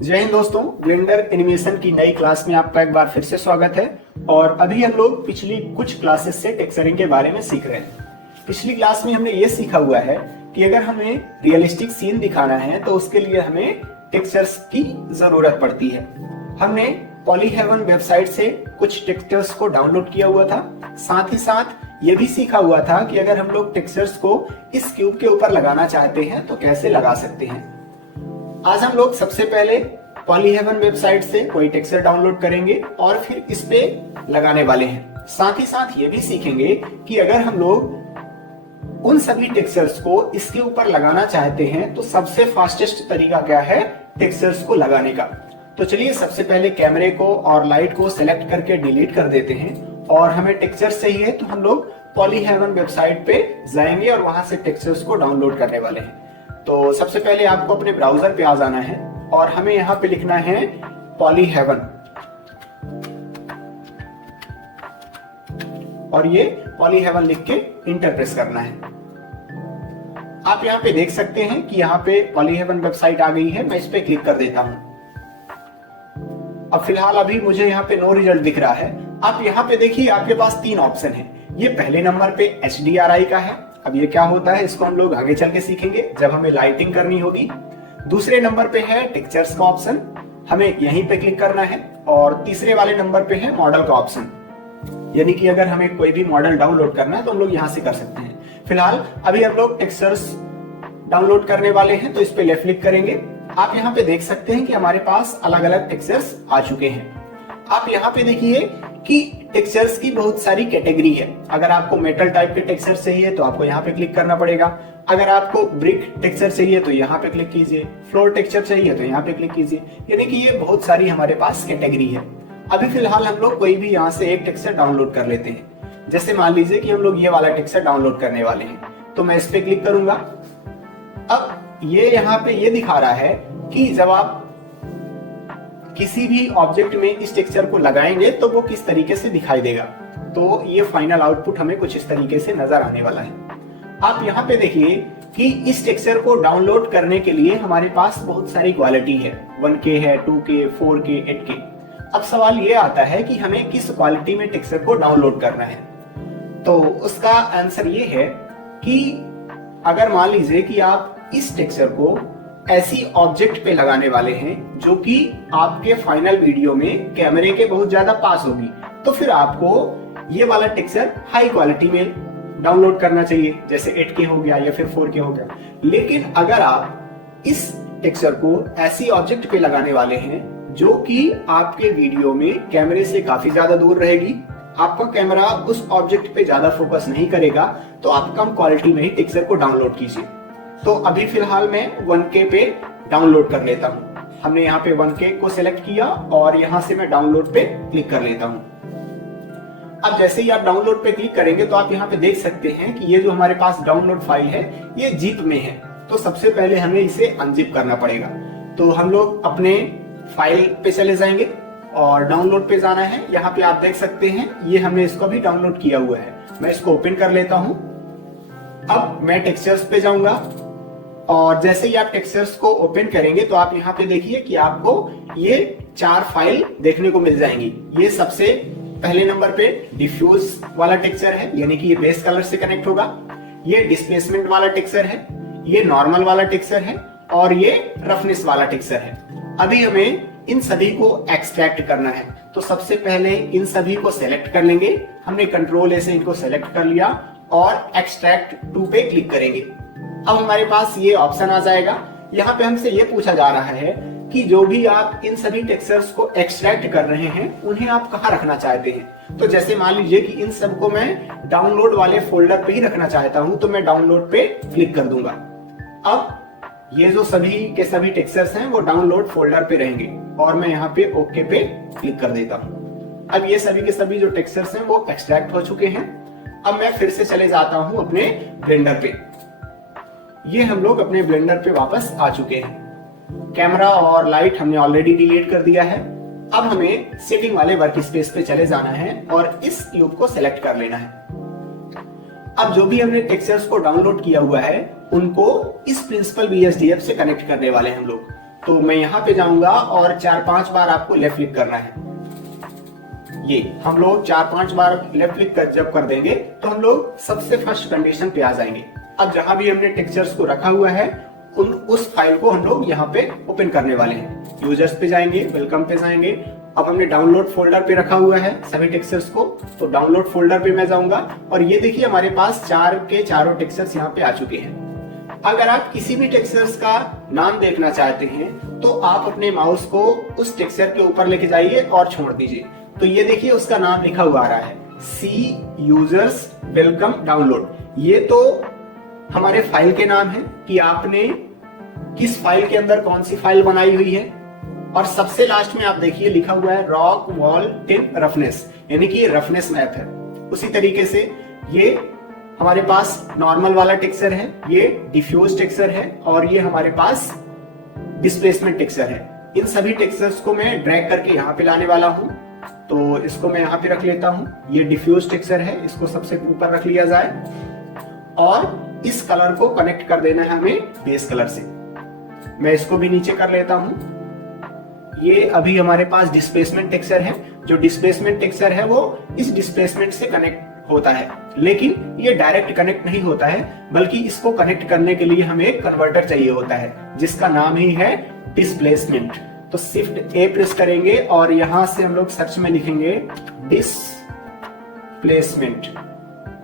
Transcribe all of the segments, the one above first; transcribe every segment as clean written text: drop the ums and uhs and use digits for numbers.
जय हिंद दोस्तों, blender animation की नई क्लास में आपका एक बार फिर से स्वागत है। और अभी हम लोग पिछली कुछ क्लासेस से टेक्सचरिंग के बारे में सीख रहे हैं। पिछली क्लास में हमने ये सीखा हुआ है कि अगर हमें रियलिस्टिक सीन दिखाना है तो उसके लिए हमें टेक्सचर्स की जरूरत पड़ती है। हमने पॉलीहेवन वेबसाइट से कुछ टेक्सचर्स को डाउनलोड किया हुआ था। साथ ही साथ ये भी सीखा हुआ था कि अगर हम लोग टेक्सचर्स को इस क्यूब के ऊपर लगाना चाहते हैं तो कैसे लगा सकते हैं। आज हम लोग सबसे पहले पॉलीहेवन वेबसाइट से कोई टेक्सचर डाउनलोड करेंगे और फिर इस पे लगाने वाले हैं। साथ ही साथ ये भी सीखेंगे कि अगर हम लोग उन सभी टेक्सचर्स को इसके ऊपर लगाना चाहते हैं तो सबसे फास्टेस्ट तरीका क्या है टेक्सचर्स को लगाने का। तो चलिए सबसे पहले कैमरे को और लाइट को सिलेक्ट करके डिलीट कर देते हैं और हमें टेक्सचर चाहिए तो हम लोग पॉलीहेवन वेबसाइट पे जाएंगे और वहां से टेक्सचर्स को डाउनलोड करने वाले हैं। तो सबसे पहले आपको अपने ब्राउजर पे आ जाना है और हमें यहाँ पे लिखना है पॉलीहेवन और ये पॉलीहेवन लिख के इंटर प्रेस करना है। आप यहाँ पे देख सकते हैं कि यहाँ पे पॉलीहेवन वेबसाइट आ गई है। मैं इस पे क्लिक कर देता हूं। अब फिलहाल अभी मुझे यहाँ पे नो रिजल्ट दिख रहा है। आप यहाँ पे देखिए आपके पास तीन ऑप्शन है। ये पहले नंबर पे HDRI का है। अब ये क्या होता है इसको हम लोग आगे चल के सीखेंगे जब हमें लाइटिंग करनी होगी। दूसरे नंबर पे है टेक्सचर्स का ऑप्शन, हमें यहीं पे क्लिक करना है। और तीसरे वाले नंबर पे है मॉडल का ऑप्शन, यानी कि अगर हमें कोई भी मॉडल डाउनलोड करना है तो हम लोग यहाँ से कर सकते हैं। फिलहाल अभी हम लोग टेक्सचर्स डाउनलोड करने वाले हैं तो इस पे लेफ्ट क्लिक करेंगे। आप यहाँ पे देख सकते हैं कि हमारे पास अलग अलग टेक्सचर्स आ चुके हैं। आप यहाँ पे देखिए कि टेक्सचर्स की बहुत सारी कैटेगरी है। अगर आपको मेटल टाइप के टेक्सचर चाहिए तो आपको यहाँ पे क्लिक करना पड़ेगा। अगर आपको ब्रिक टेक्सचर चाहिए तो यहाँ पे क्लिक कीजिए। फ्लोर टेक्सचर चाहिए तो यहाँ पे क्लिक कीजिए। यानी कि ये बहुत सारी हमारे पास कैटेगरी है। अभी फिलहाल हम लोग कोई भी यहाँ से एक टेक्सचर डाउनलोड कर लेते हैं। जैसे मान लीजिए कि हम लोग ये वाला टेक्सचर डाउनलोड करने वाले हैं तो मैं इस पे क्लिक करूंगा। अब ये यहाँ पे ये दिखा रहा है कि जब आप किसी भी ऑब्जेक्ट में इस टेक्सचर को लगाएंगे तो वो किस तरीके से दिखाई देगा। तो ये फाइनल आउटपुट हमें कुछ इस तरीके से नजर आने वाला है। आप यहाँ पे देखिए कि इस टेक्सचर को डाउनलोड करने के लिए हमारे पास बहुत सारी क्वालिटी है। 1K है, 2K, 4K, 8K। अब सवाल ये आता है कि हमें किस क्वालिटी में टेक्सचर को डाउनलोड करना है। तो उसका आंसर ये है कि अगर मान लीजिए कि आप इस टेक्सचर को ऐसी ऑब्जेक्ट पे लगाने वाले हैं जो कि आपके फाइनल वीडियो में कैमरे के बहुत ज्यादा पास होगी, तो फिर आपको ये वाला टेक्सचर हाई क्वालिटी में डाउनलोड करना चाहिए, जैसे 8K हो गया या फिर 4K हो गया। लेकिन अगर आप इस टेक्सचर को ऐसी ऑब्जेक्ट पे लगाने वाले हैं जो कि आपके वीडियो में कैमरे से काफी ज्यादा दूर रहेगी, आपका कैमरा उस ऑब्जेक्ट पे ज्यादा फोकस नहीं करेगा, तो आप कम क्वालिटी में ही टेक्सचर को डाउनलोड कीजिए। तो अभी फिलहाल मैं 1K पे डाउनलोड कर लेता हूँ। हमने यहाँ पे 1K को सिलेक्ट किया और यहाँ से मैं डाउनलोड पे क्लिक कर लेता हूँ। अब जैसे ही आप डाउनलोड पे क्लिक करेंगे तो आप यहाँ पे देख सकते हैं कि ये जो हमारे पास डाउनलोड फाइल है ये जिप में है। तो सबसे पहले हमें इसे अनजिप करना पड़ेगा। तो हम लोग अपने फाइल पे चले जाएंगे और डाउनलोड पे जाना है। यहाँ पे आप देख सकते हैं ये हमने इसको भी डाउनलोड किया हुआ है। मैं इसको ओपन कर लेता हूँ। अब मैं टेक्सचर्स पे जाऊंगा और जैसे ही आप टेक्सचर्स को ओपन करेंगे तो आप यहाँ पे देखिए कि आपको ये 4 फाइल देखने को मिल जाएंगी। ये सबसे पहले नंबर पे डिफ्यूज वाला टेक्सचर है, यानी कि ये बेस कलर से कनेक्ट होगा। ये डिस्प्लेसमेंट वाला टेक्सचर है, ये नॉर्मल वाला टेक्सचर है और ये रफनेस वाला टेक्सचर है। अभी हमें इन सभी को एक्सट्रैक्ट करना है। तो सबसे पहले इन सभी को सेलेक्ट कर लेंगे। हमने कंट्रोल A से इनको सेलेक्ट कर लिया और एक्सट्रैक्ट टू पे क्लिक करेंगे। अब हमारे पास ये ऑप्शन आ जाएगा। यहाँ पे हमसे ये पूछा जा रहा है कि जो भी आप इन सभी टेक्सचर्स को एक्सट्रैक्ट कर रहे हैं उन्हें आप कहाँ रखना चाहते हैं। तो जैसे मान लीजिए कि इन सबको मैं डाउनलोड वाले फोल्डर पे ही रखना चाहता हूँ तो मैं डाउनलोड पे क्लिक कर दूंगा। अब ये जो सभी के सभी टेक्सचर्स हैं वो डाउनलोड फोल्डर पे रहेंगे और मैं यहाँ पे ओके पे क्लिक कर देता हूँ। अब ये सभी के सभी जो टेक्सचर्स हैं वो एक्सट्रैक्ट हो चुके हैं। अब मैं फिर से चले जाता हूँ अपने ब्लेंडर पे। ये हम लोग अपने ब्लेंडर पे वापस आ चुके हैं। कैमरा और लाइट हमने ऑलरेडी डिलीट कर दिया है। अब हमें सेटिंग वाले वर्क स्पेस पे चले जाना है और इस क्यूब को सिलेक्ट कर लेना है। अब जो भी हमने टेक्सचर्स को डाउनलोड किया हुआ है उनको इस प्रिंसिपल BSDF से कनेक्ट करने वाले हैं हम लोग। तो मैं यहाँ पे जाऊंगा और 4-5 बार आपको लेफ्ट क्लिक करना है। ये हम लोग 4-5 बार लेफ्ट क्लिक जब कर देंगे तो हम लोग सबसे फर्स्ट कंडीशन पे आ जाएंगे। अब जहां भी हमने टेक्सचर्स को रखा हुआ है उस फाइल को हम लोग यहाँ पे ओपन करने वाले हैं। यूजर्स पे जाएंगे, वेलकम पे जाएंगे। अब हमने डाउनलोड फोल्डर पे रखा हुआ है सभी टेक्सचर्स को, तो डाउनलोड फोल्डर पे मैं जाऊंगा और ये देखिए हमारे पास 4 के चारों टेक्सचर्स यहाँ पे आ चुके हैं। अगर आप किसी भी टेक्सचर्स का नाम देखना चाहते हैं तो आप अपने माउस को उस टेक्सचर के ऊपर लेके जाइए और छोड़ दीजिए। तो ये देखिए उसका नाम लिखा हुआ आ रहा है, सी यूजर्स वेलकम डाउनलोड। ये तो हमारे फाइल के नाम है कि आपने किस फाइल के अंदर कौन सी फाइल बनाई हुई है। और सबसे लास्ट में आप देखिए लिखा हुआ है रॉक वॉल टिन रफनेस, यानी कि ये रफनेस मैप है। उसी तरीके से ये हमारे पास नॉर्मल वाला टेक्सचर है, ये डिफ्यूज टेक्सचर है और ये हमारे पास डिस्प्लेसमेंट टेक्सचर है। इन सभी टेक्सचर्स को मैं ड्रैग करके यहाँ पे लाने वाला हूँ, तो इसको मैं यहाँ पे रख लेता हूँ। ये डिफ्यूज टेक्सचर है, इसको सबसे ऊपर रख लिया जाए और इस कलर को कनेक्ट कर देना है हमें बेस कलर से। मैं इसको भी नीचे कर लेता हूँ। ये अभी हमारे पास डिस्प्लेसमेंट टेक्सचर है, जो डिस्प्लेसमेंट टेक्सचर है वो इस डिस्प्लेसमेंट से कनेक्ट होता है, लेकिन ये डायरेक्ट कनेक्ट नहीं होता है, बल्कि इसको कनेक्ट करने के लिए हमें एक कन्वर्टर चाहिए होता है जिसका नाम ही है डिस्प्लेसमेंट। तो शिफ्ट ए प्रेस करेंगे और यहां से हम लोग सर्च में लिखेंगे डिस्प्लेसमेंट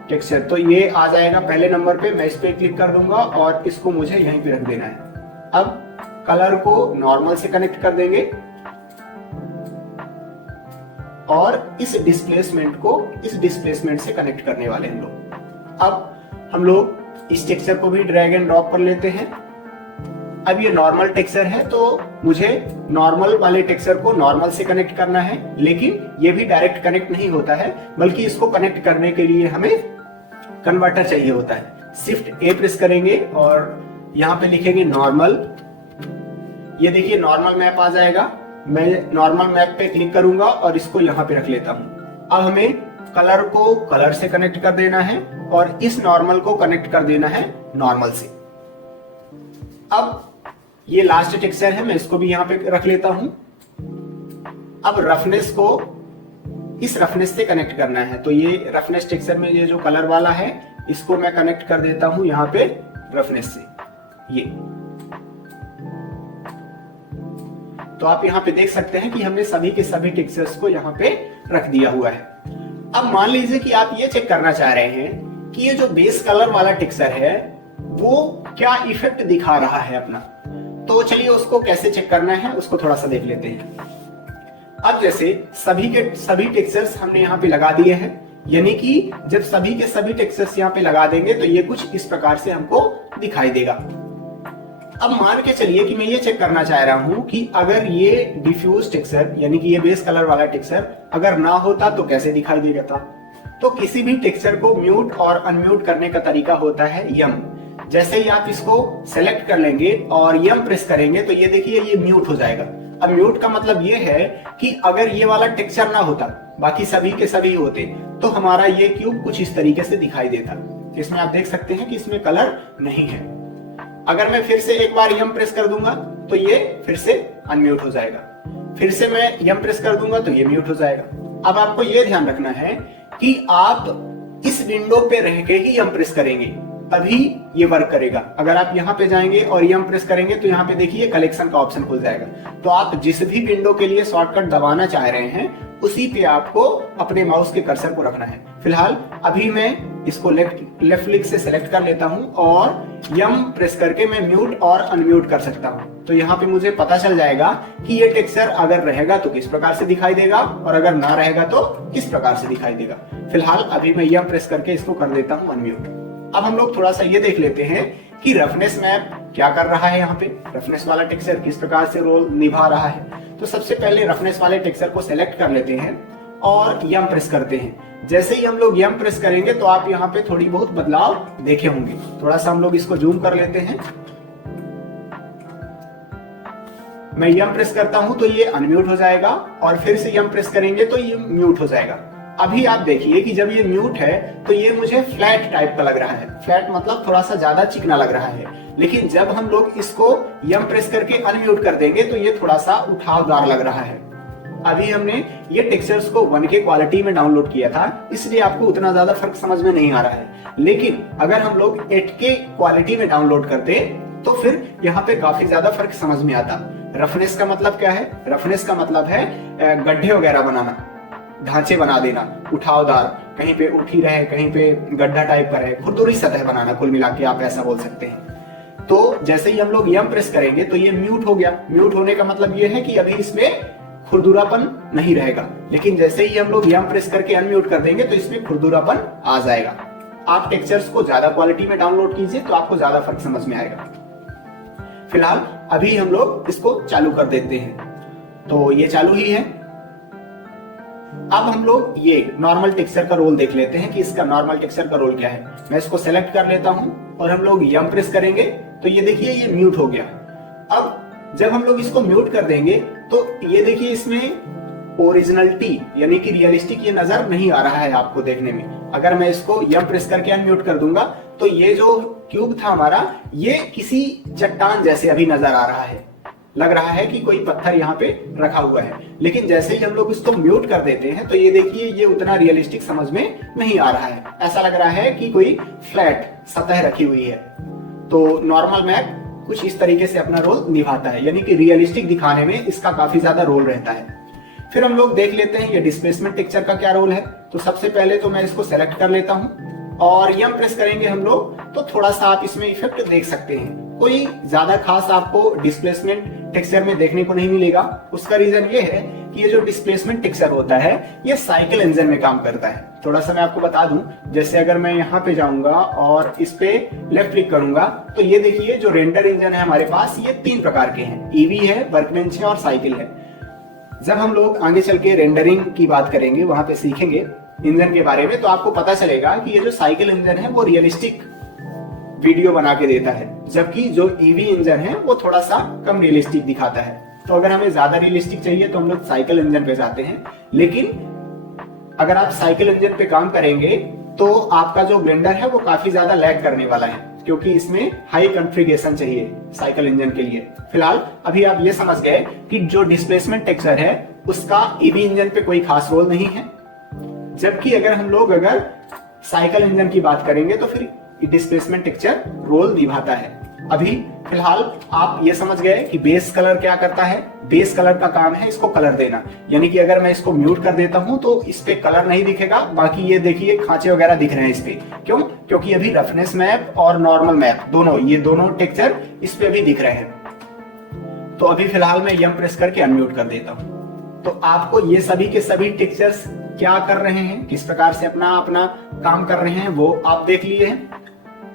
टेक्सचर, तो ये आ जाएगा पहले नंबर पे। मैं इस पे क्लिक कर दूंगा और इसको मुझे यहीं पे रख देना है। अब कलर को नॉर्मल से कनेक्ट कर देंगे और इस डिस्प्लेसमेंट को इस डिस्प्लेसमेंट से कनेक्ट करने वाले हम लोग। अब हम लोग इस टेक्सचर को भी ड्रैग एंड ड्रॉप कर लेते हैं। अब ये नॉर्मल टेक्सचर है तो मुझे नॉर्मल वाले टेक्सचर को नॉर्मल से कनेक्ट करना है, लेकिन ये भी डायरेक्ट कनेक्ट नहीं होता है, बल्कि इसको कनेक्ट करने के लिए हमें कन्वर्टर चाहिए होता है। शिफ्ट ए प्रेस करेंगे और यहाँ पे लिखेंगे नॉर्मल। ये देखिए नॉर्मल मैप आ जाएगा। मैं नॉर्मल मैप पे क्लिक करूंगा और इसको यहाँ पे रख लेता हूँ। अब हमें कलर को कलर से कनेक्ट कर देना है और इस नॉर्मल को कनेक्ट कर देना है नॉर्मल से। अब ये लास्ट टेक्सचर है, मैं इसको भी यहाँ पे रख लेता हूं। अब रफनेस को इस रफनेस से कनेक्ट करना है, तो ये रफनेस टेक्सचर में ये जो कलर वाला है इसको मैं कनेक्ट कर देता हूं यहाँ पे रफनेस से। ये तो आप यहाँ पे देख सकते हैं कि हमने सभी के सभी टेक्सचर्स को यहाँ पे रख दिया हुआ है। अब मान लीजिए कि आप ये चेक करना चाह रहे हैं कि ये जो बेस कलर वाला टेक्सचर है वो क्या इफेक्ट दिखा रहा है अपना, तो चलिए उसको कैसे चेक करना है उसको थोड़ा सा देख लेते हैं। अब जैसे सभी के सभी टेक्सचर्स हमने यहाँ पे लगा दिए हैं, यानी कि जब सभी के सभी टेक्सचर्स यहाँ पे लगा देंगे तो ये कुछ इस प्रकार से हमको दिखाई देगा। अब मान के चलिए कि मैं ये चेक करना चाह रहा हूं कि अगर ये डिफ्यूज टेक्सचर यानी कि ये बेस कलर वाला टेक्सचर अगर ना होता तो कैसे दिखाई देगा था। तो किसी भी टेक्सचर को म्यूट और अनम्यूट करने का तरीका होता है यम। जैसे ही आप इसको सेलेक्ट कर लेंगे और यम प्रेस करेंगे तो ये देखिए ये म्यूट हो जाएगा। अब म्यूट का मतलब ये है कि अगर ये वाला टेक्सचर ना होता, बाकी सभी के सभी होते, तो हमारा ये क्यूब कुछ इस तरीके से दिखाई देता। इसमें आप देख सकते हैं कि इसमें कलर नहीं है। अगर मैं फिर से एक बार यम प्रेस कर दूंगा तो ये फिर से अनम्यूट हो जाएगा, फिर से मैं यम प्रेस कर दूंगा तो ये म्यूट हो जाएगा। अब आपको ये ध्यान रखना है कि आप इस विंडो पे रह के ही यम प्रेस करेंगे तभी ये वर्क करेगा। अगर आप यहाँ पे जाएंगे और यम प्रेस करेंगे तो यहाँ पे देखिए कलेक्शन का ऑप्शन खुल जाएगा। तो आप जिस भी विंडो के लिए शॉर्टकट दबाना चाह रहे हैं उसी पे आपको अपने माउस के कर्सर को रखना है। फिलहाल अभी मैं इसको लेफ्ट क्लिक से सेलेक्ट कर लेता हूं और यम प्रेस करके मैं म्यूट और अनम्यूट कर सकता हूं। तो यहाँ पे मुझे पता चल जाएगा कि ये टेक्सचर अगर रहेगा तो किस प्रकार से दिखाई देगा और अगर ना रहेगा तो किस प्रकार से दिखाई देगा। फिलहाल अभी मैं यम प्रेस करके इसको कर देता हूं अनम्यूट। अब हम लोग थोड़ा सा ये देख लेते हैं कि रफनेस मैप क्या कर रहा है। यहाँ पे रफनेस वाला टेक्सचर किस प्रकार से रोल निभा रहा है। तो सबसे पहले रफनेस वाले टेक्सचर को सेलेक्ट कर लेते हैं और यम प्रेस करते हैं। जैसे ही हम लोग यम प्रेस करेंगे तो आप यहाँ पे थोड़ी बहुत बदलाव देखे होंगे। थोड़ा सा हम लोग इसको जूम कर लेते हैं। मैं यम प्रेस करता हूं तो ये अनम्यूट हो जाएगा और फिर से यम प्रेस करेंगे तो ये म्यूट हो जाएगा। अभी आप देखिए कि जब ये म्यूट है तो ये मुझे फ्लैट टाइप का लग रहा है। फ्लैट मतलब थोड़ा सा ज्यादा चिकना लग रहा है, लेकिन जब हम लोग इसको यम प्रेस करके अनम्यूट कर देंगे तो ये थोड़ा सा उठावदार लग रहा है। अभी हमने ये टेक्सचर्स को 1K क्वालिटी में डाउनलोड किया था, इसलिए आपको उतना ज्यादा फर्क समझ में नहीं आ रहा है। लेकिन अगर हम लोग 8K क्वालिटी में डाउनलोड करते तो फिर यहाँ पे काफी ज्यादा फर्क समझ में आता। रफनेस का मतलब क्या है? रफनेस का मतलब है गड्ढे वगैरह बनाना, ढांचे बना देना, उठावदार, कहीं पे उठी रहे, कहीं पे गड्ढा टाइप का रहे, खुरदुरी सतह बनाना, कुल मिला के आप ऐसा बोल सकते हैं। तो जैसे ही हम लोग यम प्रेस करेंगे तो ये म्यूट हो गया। म्यूट होने का मतलब ये है कि अभी इसमें खुरदुरापन नहीं रहेगा, लेकिन जैसे ही हम लोग यम प्रेस करके अनम्यूट कर देंगे तो इसमें खुरदुरापन आ जाएगा। आप टेक्सचर्स को ज्यादा क्वालिटी में डाउनलोड कीजिए तो आपको ज्यादा फर्क समझ में आएगा। फिलहाल अभी हम लोग इसको चालू कर देते हैं, तो ये चालू ही है। अब हम लोग ये नॉर्मल टेक्सचर का रोल देख लेते हैं कि इसका नॉर्मल टेक्सचर का रोल क्या है। मैं इसको सेलेक्ट कर लेता हूं और हम लोग यम प्रेस करेंगे तो ये देखिए ये म्यूट हो गया। अब जब हम लोग इसको म्यूट कर देंगे तो ये देखिए इसमें ओरिजिनलिटी यानी कि रियलिस्टिक ये नजर नहीं आ रहा है आपको देखने में। अगर मैं इसको यम प्रेस करके अनम्यूट कर दूंगा तो ये जो क्यूब था हमारा ये किसी चट्टान जैसे अभी नजर आ रहा है, लग रहा है कि कोई पत्थर यहाँ पे रखा हुआ है। लेकिन जैसे ही हम लोग इसको म्यूट कर देते हैं तो ये देखिए ये उतना रियलिस्टिक समझ में नहीं आ रहा है, ऐसा लग रहा है कि कोई फ्लैट सतह रखी हुई है। तो नॉर्मल मैप कुछ इस तरीके से अपना रोल निभाता है, यानी कि रियलिस्टिक दिखाने में इसका काफी ज्यादा रोल रहता है। फिर हम लोग देख लेते हैं ये डिस्प्लेसमेंट टेक्सचर का क्या रोल है। तो सबसे पहले तो मैं इसको सेलेक्ट कर लेता हूं और यम प्रेस करेंगे हम लोग तो थोड़ा सा आप इसमें इफेक्ट देख सकते हैं। कोई ज्यादा खास आपको डिस्प्लेसमेंट टेक्सचर में देखने को नहीं मिलेगा। उसका रीजन ये है कि ये जो डिस्प्लेसमेंट टेक्सचर होता है ये साइकिल इंजन में काम करता है। थोड़ा सा मैं आपको बता दूं, जैसे अगर मैं यहाँ पे जाऊंगा और इस पे लेफ्ट क्लिक करूंगा तो ये देखिए जो रेंडर इंजन है हमारे पास ये 3 प्रकार के हैं, ईवी है, वर्कबेंच है और साइकिल है। जब हम लोग आगे चल के रेंडरिंग की बात करेंगे, वहां पे सीखेंगे इंजन के बारे में, तो आपको पता चलेगा कि ये जो साइकिल इंजन है वो रियलिस्टिक वीडियो बना के देता है, जबकि जो ईवी इंजन है वो थोड़ा सा कम रियलिस्टिक दिखाता है। तो अगर हमें ज्यादा रियलिस्टिक चाहिए तो हम लोग साइकिल इंजन पे जाते हैं। लेकिन अगर आप साइकिल इंजन पे काम करेंगे तो आपका जो ब्लेंडर है वो काफी ज्यादा लैग करने वाला है, क्योंकि इसमें हाई कॉन्फ़िगरेशन चाहिए साइकिल इंजन के लिए। फिलहाल अभी आप ये समझ गए कि जो डिस्प्लेसमेंट टेक्सचर है उसका ईवी इंजन पे कोई खास रोल नहीं है, जबकि अगर साइकिल इंजन की बात करेंगे तो फिर डिस्प्लेसमेंट टेक्सचर रोल निभाता है। अभी फिलहाल आप ये समझ गए कि बेस कलर क्या करता है। बेस कलर का काम है इसको कलर देना, यानी कि अगर मैं इसको म्यूट कर देता हूं तो इस पे कलर नहीं दिखेगा, बाकी ये देखिए खांचे वगैरह दिख रहे हैं इस पे। क्यों? क्योंकि अभी रफनेस मैप और नॉर्मल मैप दोनों टेक्सचर इस पे भी दिख रहे हैं। तो अभी फिलहाल मैं यम प्रेस करके अनम्यूट कर देता हूं। तो आपको ये सभी के सभी टेक्सचर्स क्या कर रहे हैं, किस प्रकार से अपना काम कर रहे हैं वो आप देख लिए हैं।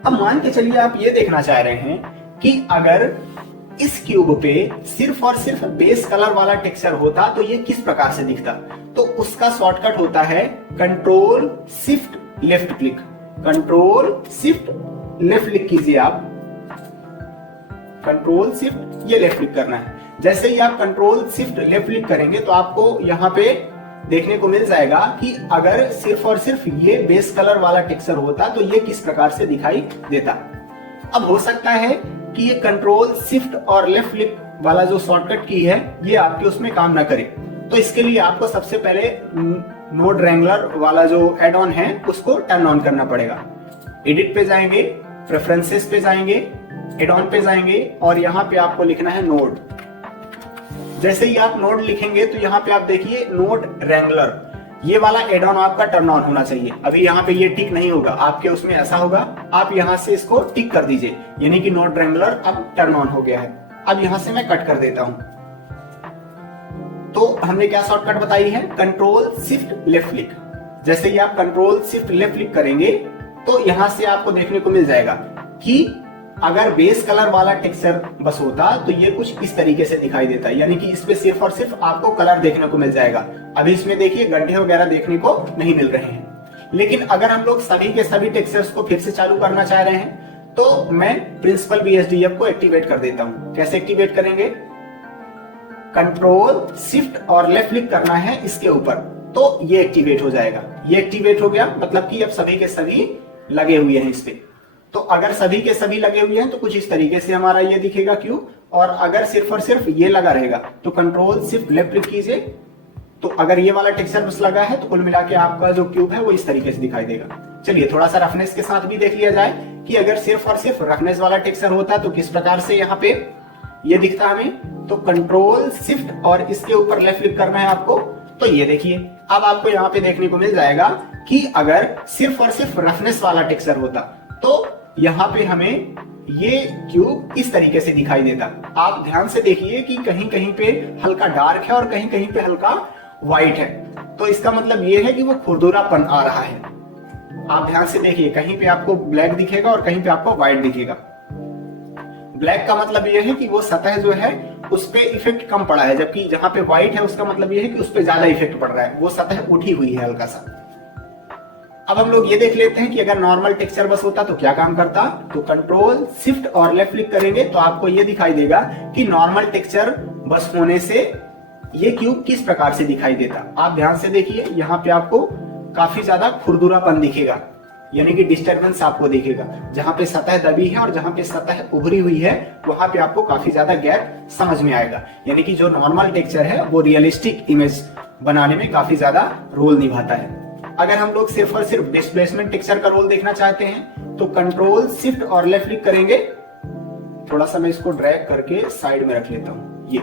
अब मान के चलिए आप ये देखना चाह रहे हैं कि अगर इस क्यूब पे सिर्फ और सिर्फ बेस कलर वाला टेक्सचर होता तो ये किस प्रकार से दिखता। तो उसका शॉर्टकट होता है control shift left click. Control shift left click कीजिए आप, कंट्रोल शिफ्ट ये लेफ्ट क्लिक करना है। जैसे ही आप कंट्रोल शिफ्ट लेफ्ट क्लिक करेंगे तो आपको यहाँ पे देखने को मिल जाएगा कि अगर सिर्फ और सिर्फ ये बेस कलर वाला टेक्सचर होता तो ये किस प्रकार से दिखाई देता। अब हो सकता है कि ये कंट्रोल शिफ्ट और लेफ्ट क्लिक वाला जो शॉर्टकट की है ये आपके उसमें काम ना करे। तो इसके लिए आपको सबसे पहले नोड रैंगलर वाला जो एड ऑन है उसको टर्न ऑन करना पड़ेगा। एडिट पे जाएंगे, प्रेफरेंसेस पे जाएंगे, एड ऑन पे जाएंगे और यहाँ पे आपको लिखना है नोड। जैसे ही आप नोड लिखेंगे तो यहाँ पे आप देखिए नोड रैंगलर, ये वाला एड ऑन आपका टर्न ऑन होना चाहिए। अभी यहाँ पे ये टिक नहीं होगा, आपके उसमें ऐसा होगा, आप यहाँ से इसको टिक कर दीजिए, यानी कि नोड रैंगलर अब टर्न ऑन हो गया है। अब यहाँ से मैं कट कर देता हूं। तो हमने क्या शॉर्टकट बताई है, कंट्रोल शिफ्ट लेफ्ट क्लिक। जैसे ही आप कंट्रोल शिफ्ट लेफ्ट क्लिक करेंगे तो यहाँ से आपको देखने को मिल जाएगा कि अगर बेस कलर वाला टेक्सचर बस होता तो ये कुछ इस तरीके से दिखाई देता, यानी कि इस पे सिर्फ और सिर्फ आपको कलर देखने को मिल जाएगा। अभी इसमें देखिए गड्ढे वगैरह देखने को नहीं मिल रहे हैं। लेकिन अगर हम लोग सभी के सभी टेक्सचर्स को फिर से चालू करना चाह रहे हैं तो मैं प्रिंसिपल BSDF को एक्टिवेट कर देता हूं। कैसे एक्टिवेट करेंगे, कंट्रोल शिफ्ट और लेफ्ट क्लिक करना है इसके ऊपर तो ये एक्टिवेट हो जाएगा। ये एक्टिवेट हो गया मतलब कि अब सभी के सभी लगे हुए हैं इस पे। तो अगर सभी के सभी लगे हुए हैं तो कुछ इस तरीके से हमारा ये दिखेगा क्यूब, और अगर सिर्फ और सिर्फ ये लगा रहेगा तो कंट्रोल शिफ्ट लेफ्ट क्लिक कीजिए, तो अगर ये वाला टेक्सचर बस लगा है तो कुल मिला के आपका जो क्यूब है वो इस तरीके से दिखाई देगा। चलिए थोड़ा सा रफनेस के साथ भी देख लिया जाए कि अगर सिर्फ और सिर्फ रफनेस वाला टेक्सचर होता तो किस प्रकार से यहाँ पे ये दिखता हमें। तो कंट्रोल शिफ्ट और इसके ऊपर लेफ्ट क्लिक करना है आपको। तो ये देखिए अब आपको यहाँ पे देखने को मिल जाएगा कि अगर सिर्फ और सिर्फ रफनेस वाला टेक्सचर होता तो यहाँ पे हमें ये क्यूब इस तरीके से दिखाई देता। आप ध्यान से देखिए कि कहीं कहीं पे हल्का डार्क है और कहीं कहीं पे हल्का व्हाइट है, तो इसका मतलब ये है कि वो खुरदुरापन आ रहा है। आप ध्यान से देखिए, कहीं पे आपको ब्लैक दिखेगा और कहीं पे आपको व्हाइट दिखेगा। ब्लैक का मतलब ये है कि वो सतह जो है उस पे इफेक्ट कम पड़ा है, जबकि जहां पे व्हाइट है उसका मतलब ये है कि उस पे ज्यादा इफेक्ट पड़ रहा है, वो सतह उठी हुई है हल्का सा। अब हम लोग ये देख लेते हैं कि अगर नॉर्मल टेक्सचर बस होता तो क्या काम करता। तो कंट्रोल शिफ्ट और लेफ्ट क्लिक करेंगे तो आपको ये दिखाई देगा कि नॉर्मल टेक्सचर बस होने से ये क्यूब किस प्रकार से दिखाई देता। आप ध्यान से देखिए, यहाँ पे आपको काफी ज्यादा खुरदुरापन दिखेगा, यानी कि डिस्टरबेंस आपको दिखेगा। जहां पे सतह दबी है और जहां पे सतह उभरी हुई है वहां पे आपको काफी ज्यादा गैप समझ में आएगा। यानी कि जो नॉर्मल टेक्सचर है वो रियलिस्टिक इमेज बनाने में काफी ज्यादा रोल निभाता है। अगर हम लोग सिर्फ और सिर्फ डिस्प्लेसमेंट टेक्सचर का रोल देखना चाहते हैं तो कंट्रोल शिफ्ट और लेफ्ट क्लिक करेंगे। थोड़ा सा मैं इसको ड्रैग करके साइड में रख लेता हूं। ये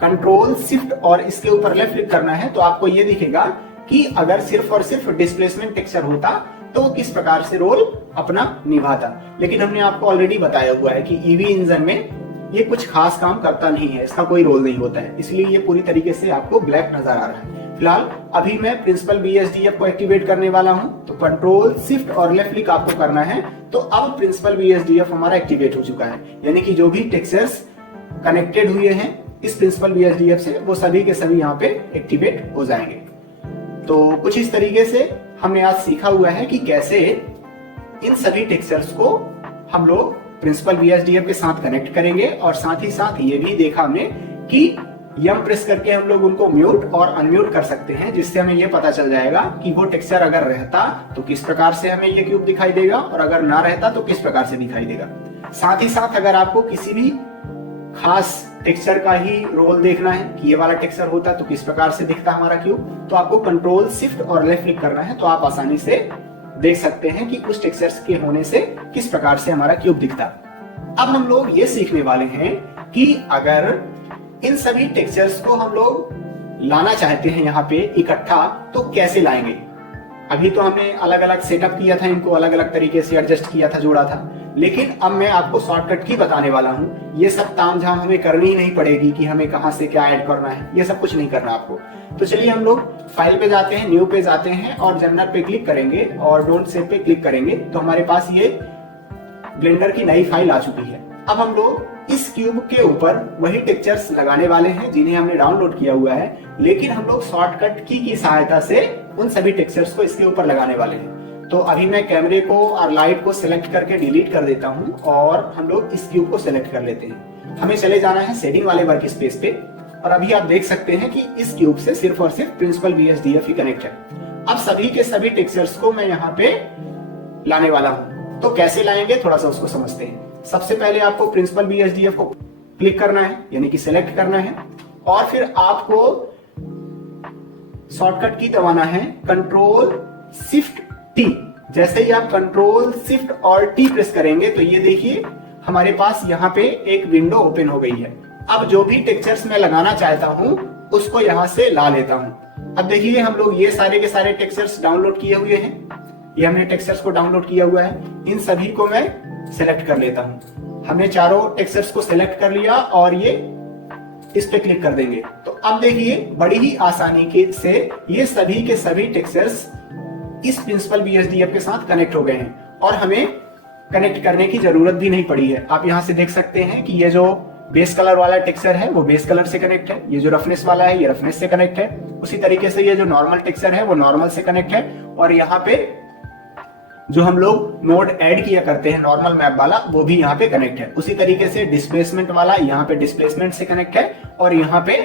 कंट्रोल शिफ्ट और इसके ऊपर लेफ्ट क्लिक करना है तो आपको ये दिखेगा कि अगर सिर्फ और सिर्फ डिस्प्लेसमेंट टेक्सचर होता तो वो किस प्रकार से रोल अपना निभाता। लेकिन हमने आपको ऑलरेडी बताया हुआ है कि ईवी इंजन में ये कुछ खास काम करता नहीं है, इसका कोई रोल नहीं होता है, इसलिए ये पूरी तरीके से आपको ब्लैक नजर आ रहा है। फिलहाल अभी मैं प्रिंसिपल BSDF को एक्टिवेट करने वाला हूं, तो कंट्रोल शिफ्ट और लेफ्ट क्लिक आपको करना है। तो अब प्रिंसिपल BSDF हमारा एक्टिवेट हो चुका है, यानी कि जो भी टेक्सचर्स कनेक्टेड हुए हैं इस प्रिंसिपल BSDF से वो सभी के सभी यहाँ पे एक्टिवेट हो जाएंगे। तो कुछ इस तरीके से हमने आज सीखा हुआ है कि कैसे इन सभी टेक्सचर्स को हम लोग प्रिंसिपल BSDF के साथ कनेक्ट करेंगे, और साथ ही साथ ये भी देखा हमने कि यम प्रेस करके हम लोग उनको म्यूट और अनम्यूट कर सकते हैं, जिससे हमें ये पता चल जाएगा कि वो टेक्सचर अगर रहता तो किस प्रकार से हमें ये क्यूब दिखाई देगा और अगर ना रहता तो किस प्रकार से दिखाई देगा। साथ ही साथ अगर आपको किसी भी खास टेक्सचर का ही रोल देखना है कि ये वाला टेक्सचर होता तो किस प्रकार से दिखता हमारा क्यूब, तो आपको कंट्रोल शिफ्ट और लेफ्ट क्लिक करना है। तो आप आसानी से देख सकते हैं कि उस टेक्सचर्स के होने से किस प्रकार से हमारा क्यूब दिखता। अब हम लोग ये सीखने वाले हैं कि अगर इन सभी टेक्सचर्स को हम लोग लाना चाहते हैं यहाँ पे इकट्ठा तो कैसे लाएंगे। अभी तो हमने अलग अलग सेटअप किया था, इनको अलग अलग तरीके से एडजस्ट किया था, जोड़ा था, लेकिन अब मैं आपको शॉर्टकट की बताने वाला हूँ। ये सब तामझाम हमें करनी ही नहीं पड़ेगी कि हमें कहाँ से क्या ऐड करना है, ये सब कुछ नहीं करना आपको। तो चलिए हम लोग फाइल पे जाते हैं, न्यू पे जाते हैं और जनरल पे क्लिक करेंगे और डोंट सेव पे क्लिक करेंगे तो हमारे पास ये ब्लेंडर की नई फाइल आ चुकी है। अब हम लोग इस क्यूब के ऊपर वही टेक्सचर्स लगाने वाले हैं जिन्हें हमने डाउनलोड किया हुआ है, लेकिन हम लोग शॉर्टकट की सहायता से उन सभी टेक्सचर्स को इसके ऊपर लगाने वाले हैं। तो अभी मैं कैमरे को और लाइट को सिलेक्ट करके डिलीट कर देता हूं और हम लोग इस क्यूब को सिलेक्ट कर लेते हैं। हमें चले जाना है शेडिंग वाले वर्क स्पेस पे, और अभी आप देख सकते हैं कि इस क्यूब से सिर्फ और सिर्फ प्रिंसिपल BSDF ही कनेक्ट है। अब सभी के सभी टेक्सचर्स को मैं यहाँ पे लाने वाला हूं, तो कैसे लाएंगे थोड़ा सा उसको समझते हैं। सबसे पहले आपको प्रिंसिपल BSDF को क्लिक करना है, यानी कि सिलेक्ट करना है, और फिर आपको शॉर्टकट की दबाना है कंट्रोल शिफ्ट T। जैसे ही आप कंट्रोल शिफ्ट और T प्रेस करेंगे तो ये देखिए हमारे पास यहाँ पे एक विंडो ओपन हो गई है। अब जो भी टेक्सचर्स मैं लगाना चाहता हूँ उसको यहाँ से ला लेता हूँ। अब देखिए हम लोग ये सारे के सारे टेक्सचर्स डाउनलोड किए हुए हैं, ये हमने टेक्सचर्स को डाउनलोड किया हुआ है। इन सभी को मैं सेलेक्ट कर लेता हूं। हमने चारों टेक्सचर्स को सेलेक्ट कर लिया और ये इस पे क्लिक कर देंगे। तो अब देखिए बड़ी ही आसानी के से ये सभी के सभी टेक्सचर्स इस प्रिंसिपल BSDF के साथ कनेक्ट हो गए हैं और हमें कनेक्ट करने की जरूरत भी नहीं पड़ी है। आप यहां से देख सकते हैं कि ये जो बेस कलर वाला टेक्सचर है वो बेस कलर से कनेक्ट है, ये जो रफनेस वाला है ये रफनेस से कनेक्ट है, उसी तरीके से ये जो नॉर्मल टेक्सचर है वो नॉर्मल से कनेक्ट है, और यहाँ पे जो हम लोग नोड ऐड किया करते हैं नॉर्मल मैप वाला वो भी यहाँ पे कनेक्ट है। उसी तरीके से डिस्प्लेसमेंट वाला यहाँ पे डिस्प्लेसमेंट से कनेक्ट है, और यहाँ पे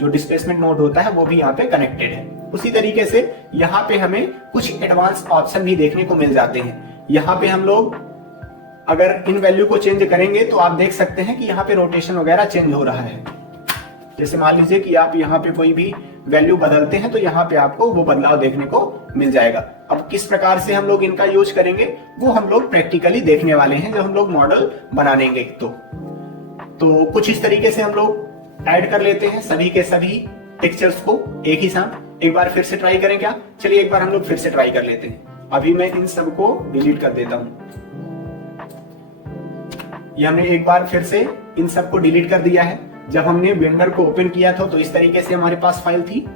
जो डिस्प्लेसमेंट नोड होता है वो भी यहाँ पे कनेक्टेड है। उसी तरीके से यहाँ पे हमें कुछ एडवांस ऑप्शन भी देखने को मिल जाते हैं। यहाँ पे हम लोग अगर इन वैल्यू को चेंज करेंगे तो आप देख सकते हैं कि यहाँ पे रोटेशन वगैरह चेंज हो रहा है। जैसे मान लीजिए कि आप यहाँ पे कोई भी वैल्यू बदलते हैं तो यहाँ पे आपको वो बदलाव देखने को मिल जाएगा। अब किस प्रकार से हम लोग इनका यूज करेंगे वो हम लोग प्रैक्टिकली देखने वाले हैं जब हम लोग मॉडल बनानेंगे। तो कुछ इस तरीके से हम लोग ऐड कर लेते हैं सभी के सभी टेक्सचर्स को एक ही साथ। एक बार फिर से ट्राई करें क्या? चलिए एक बार हम लोग फिर से ट्राई कर लेते हैं। अभी मैं इन सबको डिलीट कर देता हूं। ये हमने एक बार फिर से इन सबको डिलीट कर दिया है। जब हमने ब्लेंडर को ओपन किया था तो इस तरीके से हमारे पास फाइल थी।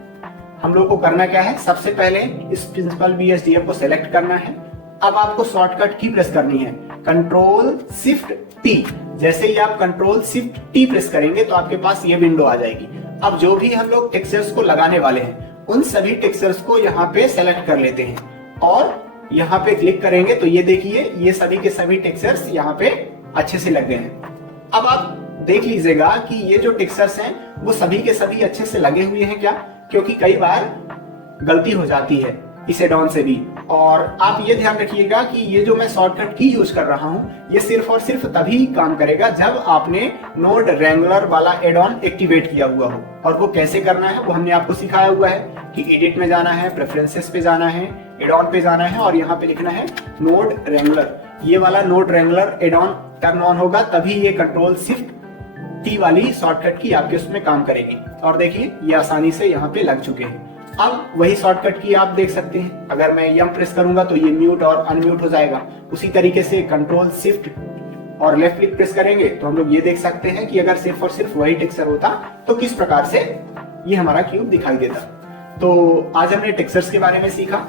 हम लोग को करना क्या है, सबसे पहले इस प्रिंसिपल BSDF को सेलेक्ट करना है। अब आपको शॉर्टकट की प्रेस करनी है, Ctrl+Shift+T। जैसे ही आप Ctrl+Shift+T प्रेस करेंगे तो आपके पास ये विंडो आ जाएगी। अब जो भी हम लोग टेक्सचर्स को लगाने वाले हैं उन सभी टेक्सचर्स को यहाँ पे सेलेक्ट कर लेते हैं और यहाँ पे क्लिक करेंगे तो ये देखिए ये सभी के सभी टेक्सचर्स यहाँ पे अच्छे से लग गए हैं। अब आप देख लीजिएगा कि ये जो टेक्सचर्स हैं वो सभी के सभी अच्छे से लगे हुए हैं क्या, क्योंकि कई बार गलती हो जाती है इस एड ऑन से भी। और आप ये ध्यान रखिएगा कि ये जो मैं शॉर्टकट की यूज कर रहा हूँ ये सिर्फ और सिर्फ तभी काम करेगा जब आपने नोड रेंगुलर वाला एड ऑन एक्टिवेट किया हुआ हो। और वो कैसे करना है वो हमने आपको सिखाया हुआ है कि एडिट में जाना है, प्रेफरेंसेस पे जाना है, एड ऑन पे जाना है और यहाँ पे लिखना है नोड रेंगुलर। ये वाला नोड रेंगुलर एड ऑन टर्न ऑन होगा तभी ये Ctrl+Shift+T वाली शॉर्टकट की आपके उसमें काम करेगी। और देखिए ये आसानी से यहाँ पे लग चुके हैं। अब वही शॉर्टकट की आप देख सकते हैं, अगर मैं यम प्रेस करूंगा तो ये म्यूट और अनम्यूट हो जाएगा। उसी तरीके से Ctrl+Shift और लेफ्ट क्लिक प्रेस करेंगे तो हम लोग ये देख सकते हैं कि अगर सिर्फ और सिर्फ वही टेक्सचर होता तो किस प्रकार से ये हमारा क्यूब दिखाई देता। तो आज हमने टेक्सचर्स के बारे में सीखा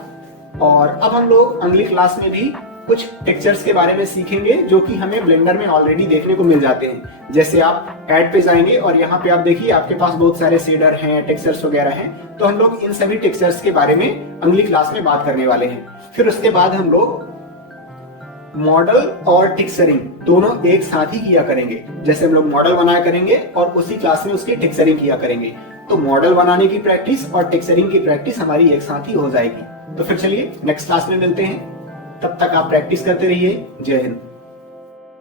और अब हम लोग अगली क्लास में भी कुछ टेक्सचर्स के बारे में सीखेंगे जो कि हमें ब्लेंडर में ऑलरेडी देखने को मिल जाते हैं। जैसे आप ऐड पे जाएंगे और यहाँ पे आप देखिए आपके पास बहुत सारे शेडर हैं, टेक्सचर्स वगैरह हैं। तो हम लोग इन सभी टेक्सचर्स के बारे में अगली क्लास में बात करने वाले हैं। फिर उसके बाद हम लोग मॉडल और टेक्सचरिंग दोनों एक साथ ही किया करेंगे। जैसे हम लोग मॉडल बनाया करेंगे और उसी क्लास में उसकी टेक्सचरिंग किया करेंगे। तो मॉडल बनाने की प्रैक्टिस और टेक्सचरिंग की प्रैक्टिस हमारी एक साथ ही हो जाएगी। तो फिर चलिए नेक्स्ट क्लास में मिलते हैं। तब तक आप प्रैक्टिस करते रहिए। जय हिंद।